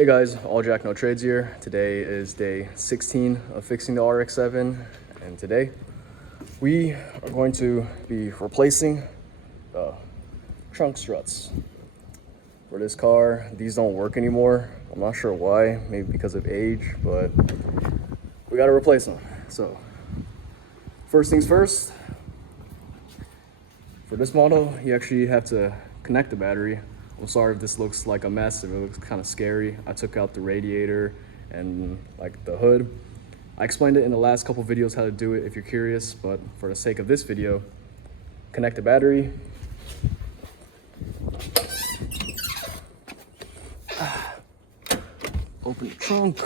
Hey guys, All Jack No Trades here. Today is day 16 of fixing the RX7, and today we are going to be replacing the trunk struts for this car. These don't work anymore. I'm not sure why, maybe because of age, but we gotta replace them. So first things first, for this model, you actually have to connect the battery. I'm sorry if this looks like a mess, if it looks kind of scary. I took out the radiator and like the hood. I explained it in the last couple videos how to do it if you're curious, but for the sake of this video, connect the battery. Open the trunk.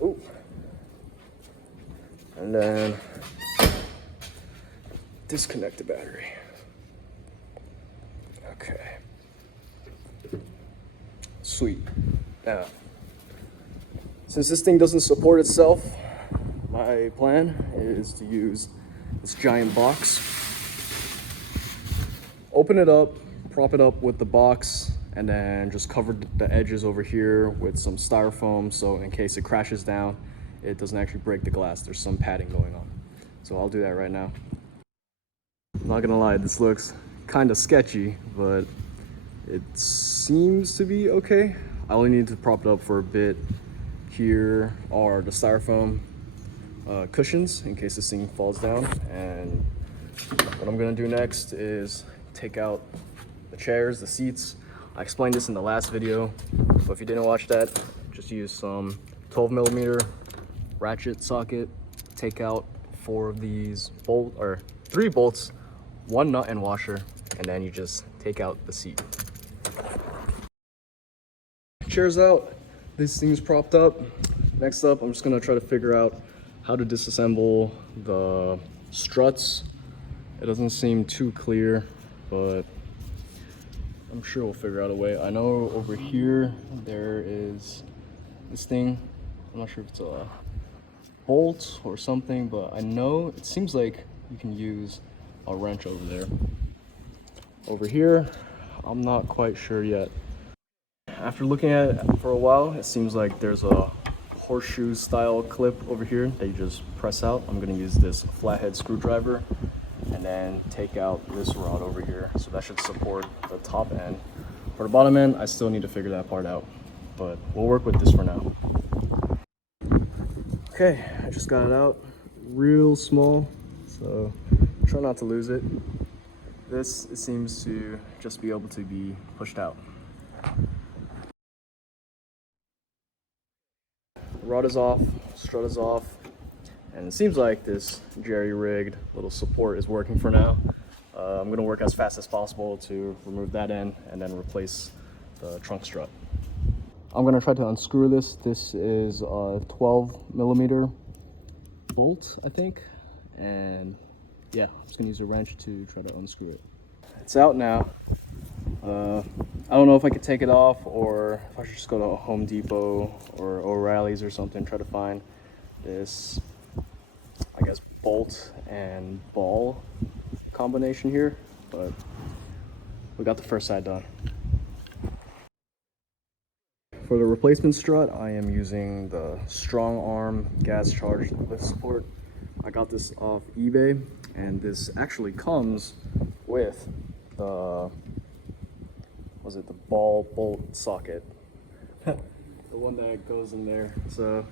Oh. And then disconnect the battery. Okay. Sweet. Now, since this thing doesn't support itself, my plan is to use this giant box. Open it up, prop it up with the box, and then just cover the edges over here with some styrofoam so in case it crashes down, it doesn't actually break the glass. There's some padding going on. So I'll do that right now. I'm not gonna lie, this looks kind of sketchy, but it seems to be okay. I only need to prop it up for a bit. Here are the styrofoam cushions in case this thing falls down. And what I'm gonna do next is take out the chairs, the seats. I explained this in the last video, but if you didn't watch that, just use some 12mm ratchet socket, take out 4 of these three bolts, 1 nut and washer, and then you just take out the seat. Chair's out, this thing's propped up. Next up, I'm just gonna try to figure out how to disassemble the struts. It doesn't seem too clear, but I'm sure we'll figure out a way. I know over here, there is this thing. I'm not sure if it's a bolt or something, but I know it seems like you can use a wrench over there. Over here, I'm not quite sure yet. After looking at it for a while, it seems like there's a horseshoe style clip over here that you just press out. I'm gonna use this flathead screwdriver and then take out this rod over here. So that should support the top end. For the bottom end, I still need to figure that part out, but we'll work with this for now. Okay, I just got it out, real small, so try not to lose it. This, it seems to just be able to be pushed out. Rod is off, strut is off, and it seems like this jerry-rigged little support is working for now. I'm gonna work as fast as possible to remove that end and then replace the trunk strut. I'm gonna try to unscrew this. This is a 12mm bolt, I think, and yeah, I'm just gonna use a wrench to try to unscrew it. It's out now. I don't know if I could take it off or if I should just go to Home Depot or O'Reilly's or something, try to find this, I guess, bolt and ball combination here, but we got the first side done. For the replacement strut, I am using the Strong Arm gas charged lift support. I got this off eBay, and this actually comes with the, the ball bolt socket. The one that goes in there. So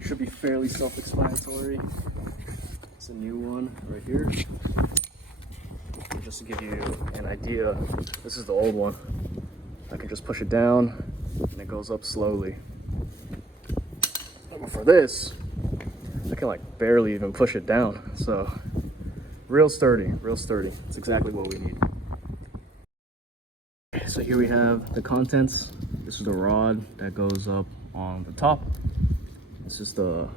it should be fairly self-explanatory. It's a new one right here. Just to give you an idea, this is the old one. I can just push it down and it goes up slowly. But for this, I can like barely even push it down. So real sturdy, real sturdy. It's exactly what we need. So here we have the contents. This is the rod that goes up on the top. This is the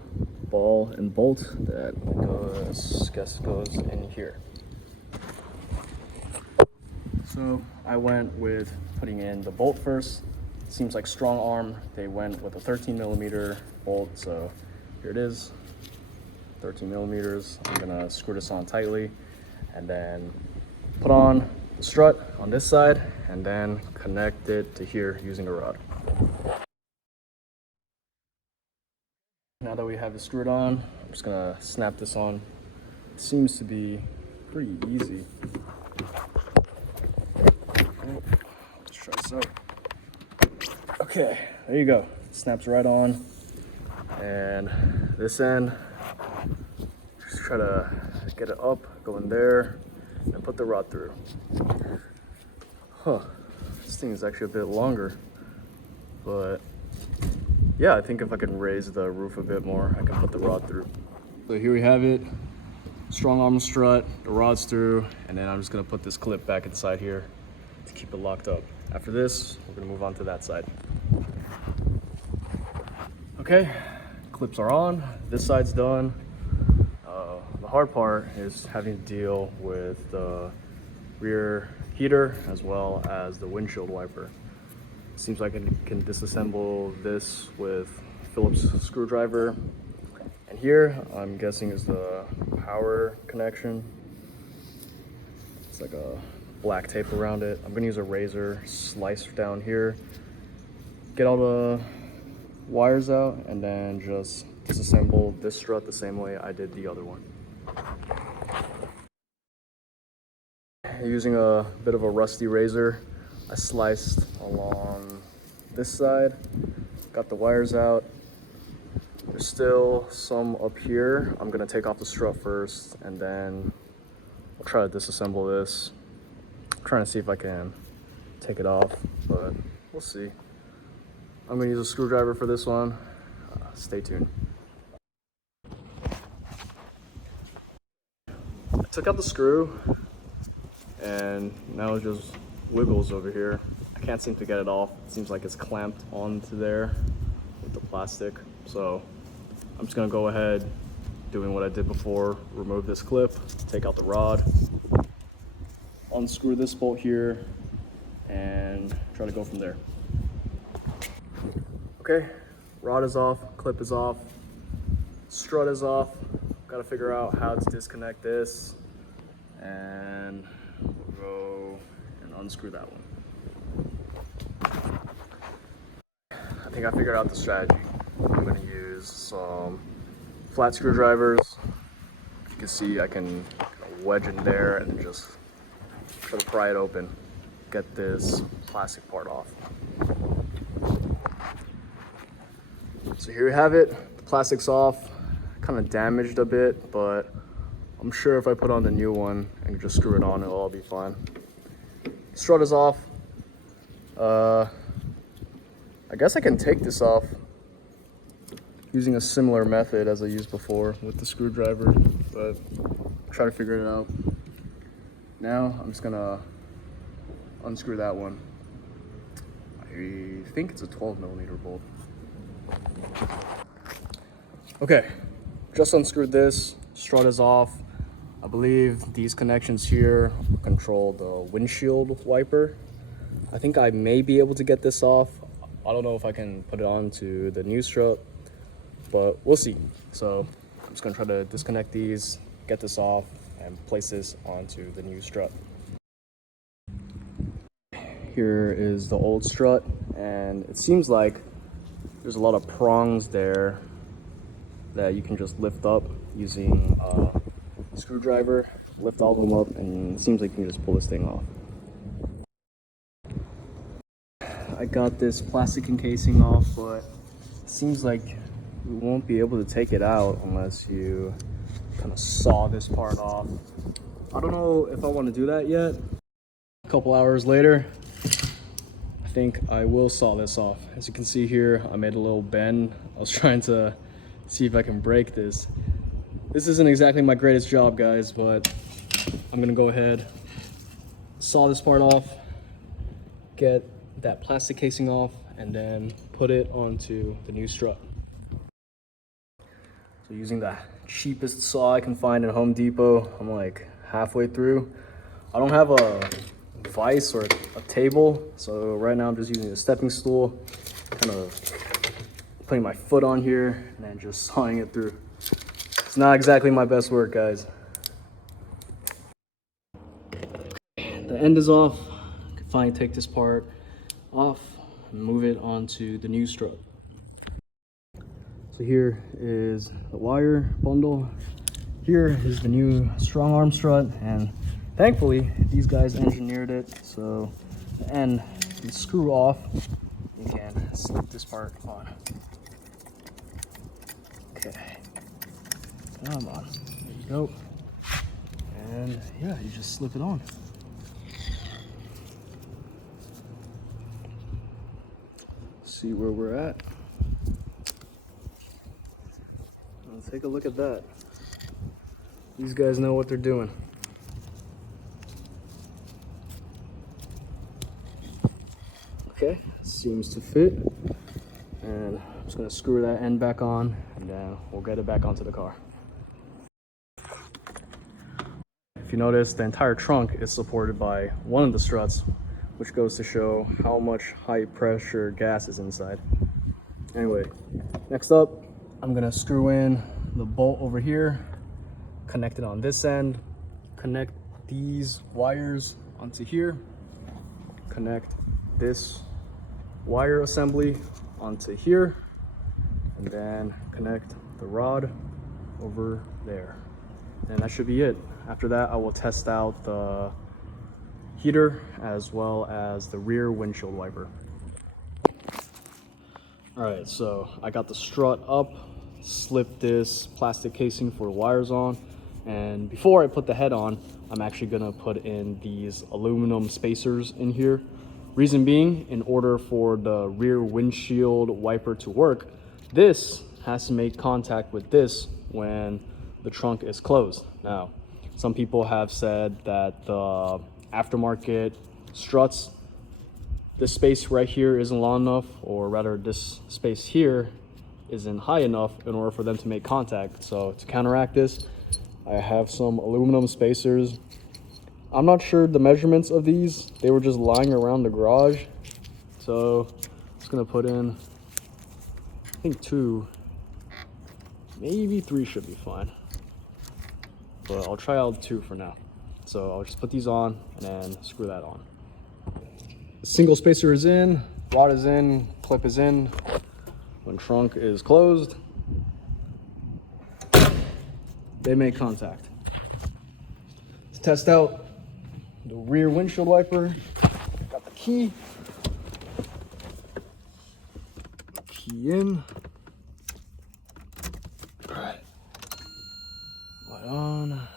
ball and bolt that goes in here. So I went with putting in the bolt first. It seems like Strong Arm, they went with a 13mm bolt, so here it is, 13mm. I'm gonna screw this on tightly and then put on the strut on this side and then connect it to here using a rod. Now that we have it screwed on, I'm just gonna snap this on. It seems to be pretty easy. Let's try this out. Okay, there you go. Snaps right on. And this end, just try to get it up, go in there, and put the rod through. Huh, this thing is actually a bit longer, but yeah, I think if I can raise the roof a bit more, I can put the rod through. So here we have it, strong arm strut, the rod's through, and then I'm just gonna put this clip back inside here to keep it locked up. After this, we're gonna move on to that side. Okay, clips are on, this side's done. The hard part is having to deal with the rear heater as well as the windshield wiper. It seems like I can disassemble this with Phillips screwdriver. And here, I'm guessing is the power connection. It's like a black tape around it. I'm gonna use a razor, slice down here, get all the wires out, and then just disassemble this strut the same way I did the other one. Using a bit of a rusty razor, I sliced along this side, got the wires out. There's still some up here. I'm gonna take off the strut first, and then I'll try to disassemble this. I'm trying to see if I can take it off, but we'll see. I'm gonna use a screwdriver for this one. Stay tuned. I took out the screw, and now it just wiggles over here. I can't seem to get it off. It seems like it's clamped onto there with the plastic. So I'm just gonna go ahead, doing what I did before, remove this clip, take out the rod, unscrew this bolt here, and try to go from there. Okay, rod is off, clip is off, strut is off. Gotta figure out how to disconnect this, and we'll go and unscrew that one. I think I figured out the strategy. I'm gonna use some flat screwdrivers. You can see I can wedge in there and just try to pry it open, get this plastic part off. So here we have it, the plastic's off, kind of damaged a bit, but I'm sure if I put on the new one and just screw it on, it'll all be fine. Strut is off. I guess I can take this off using a similar method as I used before with the screwdriver, but try to figure it out. Now I'm just gonna unscrew that one. I think it's a 12mm bolt. Okay, just unscrewed this. Strut is off. I believe these connections here control the windshield wiper. I think I may be able to get this off. I don't know if I can put it onto the new strut, but we'll see. So I'm just gonna try to disconnect these, get this off, and place this onto the new strut. Here is the old strut, and it seems like there's a lot of prongs there that you can just lift up using a screwdriver, lift all of them up, and it seems like you can just pull this thing off. I got this plastic encasing off, but it seems like you won't be able to take it out unless you kind of saw this part off. I don't know if I want to do that yet. A couple hours later, I think I will saw this off. As you can see here, I made a little bend. I was trying to see if I can break this. This isn't exactly my greatest job, guys, but I'm gonna go ahead, saw this part off, get that plastic casing off, and then put it onto the new strut. So using the cheapest saw I can find at Home Depot, I'm like halfway through. I don't have a vise or a table, so right now I'm just using a stepping stool, kind of putting my foot on here and then just sawing it through. It's not exactly my best work, guys. The end is off. You can finally take this part off and move it onto the new strut. So here is the wire bundle. Here is the new strong arm strut, and thankfully these guys engineered it so the end can screw off. You can slip this part on. Okay, come on, there you go. And yeah, you just slip it on. See where we're at. Let's take a look at that. These guys know what they're doing. Okay, seems to fit. And I'm just gonna screw that end back on, and then we'll get it back onto the car. If you notice, the entire trunk is supported by one of the struts, which goes to show how much high pressure gas is inside. Anyway, next up, I'm gonna screw in the bolt over here, connect it on this end, connect these wires onto here, connect this wire assembly onto here, and then connect the rod over there. And that should be it. After that, I will test out the heater as well as the rear windshield wiper. All right, so I got the strut up, slipped this plastic casing for wires on, and before I put the head on, I'm actually gonna put in these aluminum spacers in here. Reason being, in order for the rear windshield wiper to work, this has to make contact with this when the trunk is closed. Now, some people have said that the aftermarket struts, this space right here isn't long enough, or rather this space here isn't high enough in order for them to make contact. So to counteract this, I have some aluminum spacers. I'm not sure the measurements of these. They were just lying around the garage. So I'm just gonna put in, I think 2, maybe 3 should be fine. But I'll try out 2 for now. So I'll just put these on and then screw that on. The single spacer is in, rod is in, clip is in. When trunk is closed, they make contact. Let's test out the rear windshield wiper. Got the key. Key in. All right. Light on.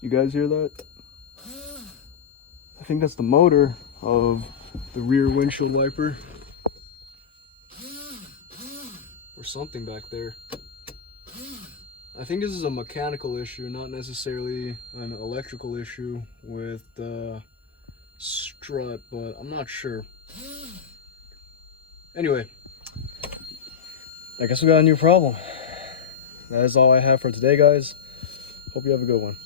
You guys hear that? I think that's the motor of the rear windshield wiper. Or something back there. I think this is a mechanical issue, not necessarily an electrical issue with the strut, but I'm not sure. Anyway, I guess we got a new problem. That is all I have for today, guys. Hope you have a good one.